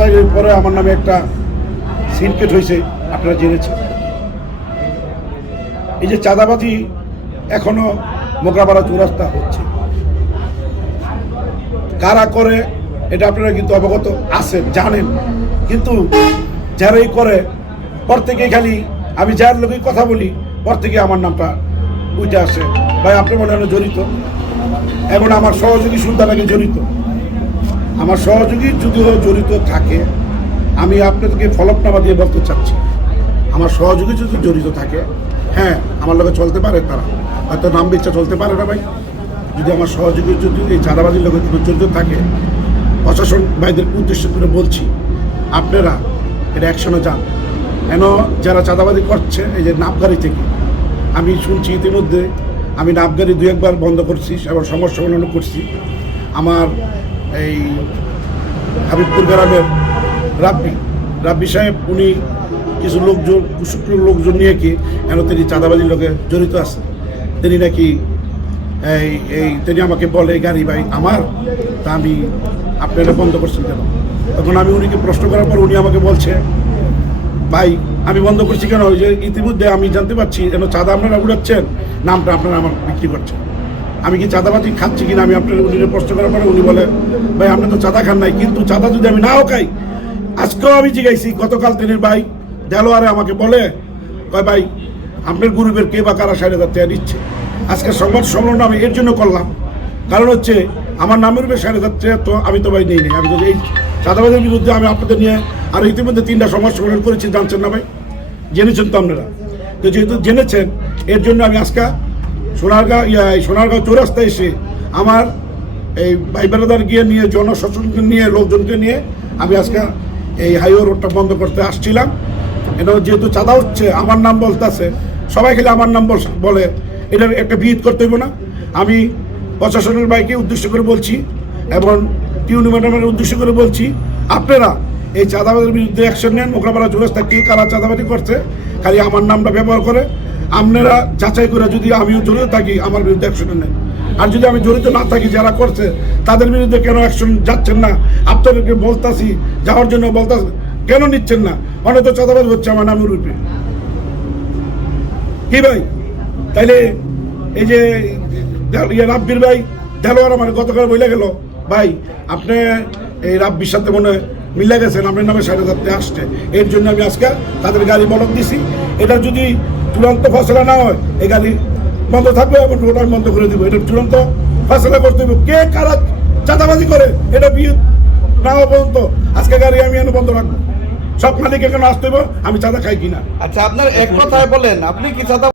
রাস্তায় পরে আমার নামে একটা সিনকেট হয়েছে, আপনারা জেনেছেন। এই যে চাঁদাবাজি এখনও মোকাবারা চৌরাস্তা হচ্ছে। কারা করে, এটা আপনারা কিন্তু অবগত আছেন, জানেন। কিন্তু যারাই করে প্রত্যেকে খালি আমি যার লোকে কথা বলি, প্রত্যেকে আমার নামটা উঠে আসে। ভাই, আপনি মনে হয় জড়িত? এবং আমার সহযোগী সুলতানাকে জড়িত। আমার সহযোগী যদিও জড়িত থাকে, আমি আপনাদেরকে ফলকনামা দিয়ে বলতে চাচ্ছি। আমার সহযোগী যদি জড়িত থাকে হ্যাঁ আমার লোকে চলতে পারে তারা। হয়তো নাম বেচা চলতে পারে না ভাই। যদি আমার সহযোগী যদি এই চাঁদাবাজির লোকের জড়িত থাকে, প্রশাসন ভাইদেরকে উদ্দেশ্য করে বলছি, আপনারা এটা অ্যাকশনে যান। কেন যারা চাঁদাবাজি করছে, এই যে নাপগাড়ি থেকে, আমি শুনছি ইতিমধ্যে, আমি নাপগাড়ি দু একবার বন্ধ করছি এবং সমস্যা করছি। আমার এই হাবিবপুর গ্রামের রাব্বি। রাব্বি সাহেব, উনি কিছু লোকজন কুশুক্র লোকজন নিয়ে কি কেন তিনি চাঁদাবাজির লোকে জড়িত আছে তিনি নাকি এই এই, তিনি আমাকে বলে, গাড়ি ভাই, আমার তা আমি আপনারা বন্ধ করছেন কেন? তখন আমি উনিকে প্রশ্ন করার পর উনি আমাকে বলছে, ভাই, আমি বন্ধ করছি কেন? ওই যে ইতিমধ্যে আমি জানতে পারছি যেন চাঁদা আপনারা উড়াচ্ছেন, নামটা আপনারা আমার বিক্রি করছেন। আমি কি চাঁদাবাজি খাচ্ছি কিনা আমি আপনার উনি প্রশ্ন করার পরে উনি বলে, ভাই, আপনি তো চাঁদা খান নাই, কিন্তু চাঁদা যদি আমি নাও খাই, আজকেও আমি জিগাইছি, গতকাল দিনের ভাই দেলোয়ারে আমাকে বলে, কয়, ভাই, আপনার গ্রুপের কে বা কারা সাড়ে হাজার টাকা দিচ্ছে? আজকে সংবাদ সম্মেলন আমি এর জন্য করলাম। কারণ হচ্ছে, আমার নামের উপরে সাড়ে টাকা তো আমি তো ভাই নেই। আমি তো এই চাঁদাবাজের বিরুদ্ধে আমি আপনাদের নিয়ে আর ইতিমধ্যে তিনটা সংবাদ সম্মেলন করেছি, জানছেন না ভাই? জেনেছেন তো আপনারা? তো যেহেতু জেনেছেন, এর জন্য আমি আজকে সোনারগাঁও এই সোনারগাঁও চৌরাস্তায় এসে আমার এই ভাই বেড়াদার গিয়ে নিয়ে জনসচেতন নিয়ে, লোকজনকে নিয়ে আমি আজকে এই হাইওয়ে রোডটা বন্ধ করতে আসছিলাম। এটা যেহেতু চাঁদা হচ্ছে, আমার নাম বলতেছে, সবাই খেলে আমার নাম বল- এটার একটা বিহিত করতে হইব না। আমি প্রশাসনের বাইকে উদ্দেশ্য করে বলছি এবং টিউনি ম্যাডামের উদ্দেশ্য করে বলছি, আপনারা এই চাঁদাবাদের বিরুদ্ধে অ্যাকশন নেন, মোকাবেলা চৌরাস্তা কে কারা চাঁদাবাদি করছে, খালি আমার নামটা ব্যবহার করে আপনারা যাচাই করে যদি আমিও জড়িত থাকি, আমার বিরুদ্ধে অ্যাকশন নেন। আর যদি আমি জড়িত না থাকি, যারা করছে, তাদের বিরুদ্ধে কেন অ্যাকশন যাচ্ছেন না? আপনাদেরকে বলতাছি, যাওয়ার জন্য বলতাছি, কেন নিচ্ছেন না? অনেক তো চাঁদাবাদ হচ্ছে আমার নামের রূপে। কি ভাই? তাইলে এই যে ইয়ে রাব্বির ভাই, দেলোয়ার আমার গতকাল বলে গেল, ভাই, আপনি এই রাব্বির সাথে মনে মিলে গেছেন, আপনার নামে সাড়ে চারটে আসছে। এর জন্য আমি আজকে তাদের গাড়ি বলক দিছি। এটা যদি চূড়ান্ত ফসলা না হয় এই গাড়ি বন্ধ থাকবে এবং আমি বন্ধ করে দিব। এটা চূড়ান্ত ফসলা করতে হবে কে কারা চাঁদাবাজি করে এটা বিয়ে না হওয়া পর্যন্ত আজকে গাড়ি আমি এনে বন্ধ রাখব। সব মালিক এখানে আসতে হবে আমি চাঁদা খাই কিনা। আচ্ছা আপনার এক কথায় বলেন আপনি কি চাঁদা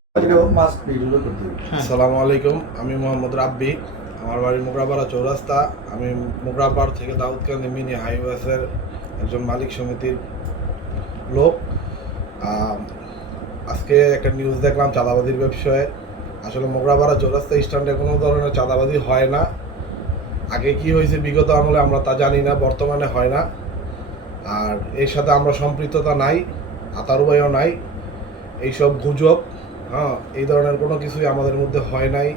আসসালামু আলাইকুম আমি মোহাম্মদ রাব্বি। আমার বাড়ি মোগরাপাড়া চৌরাস্তা। আমি মোগরাপাড় থেকে দাউদকান্দি মিনি হাইওয়েসের একজন মালিক সমিতির লোক। আজকে একটা নিউজ দেখলাম চাঁদাবাদির ব্যবসায়। আসলে মোগরাপাড়া চৌরাস্তা স্ট্যান্ডে কোনো ধরনের চাঁদাবাদি হয় না। আগে কি হয়েছে বিগত আমলে আমরা তা জানি না, বর্তমানে হয় না। আর এর সাথে আমরা সম্পৃক্ততা নাই আতারুবাইও নাই। এইসব গুজব হ্যাঁ এই ধরনের কোনো কিছুই আমাদের মধ্যে হয় নাই।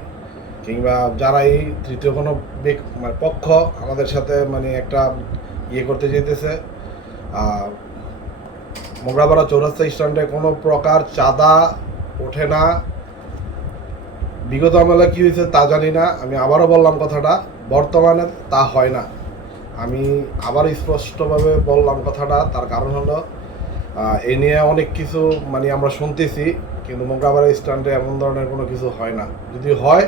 কিংবা যারা এই তৃতীয় কোনো মানে পক্ষ আমাদের সাথে মানে একটা ইয়ে করতে যেতেছে মোগরাপাড়া চৌরাস্তা স্ট্যান্ডে কোনো প্রকার চাঁদা ওঠে না। বিগত আমলে কী হয়েছে তা জানি না। আমি আবারও বললাম কথাটা, বর্তমানে তা হয় না। আমি আবার স্পষ্টভাবে বললাম কথাটা, তার কারণ হলো এ নিয়ে অনেক কিছু মানে আমরা শুনতেছি, কিন্তু মোকাবারা স্ট্যান্ডে এমন ধরনের কোনো কিছু হয় না। যদি হয়,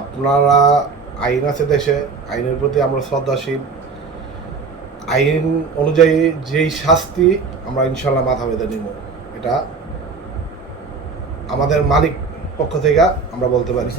আপনারা আইন আছে দেশে, আইনের প্রতি আমরা শ্রদ্ধাশীল। আইন অনুযায়ী যেই শাস্তি আমরা ইনশাল্লাহ মাথা বেঁধে নিব, এটা আমাদের মালিক পক্ষ থেকে আমরা বলতে পারি।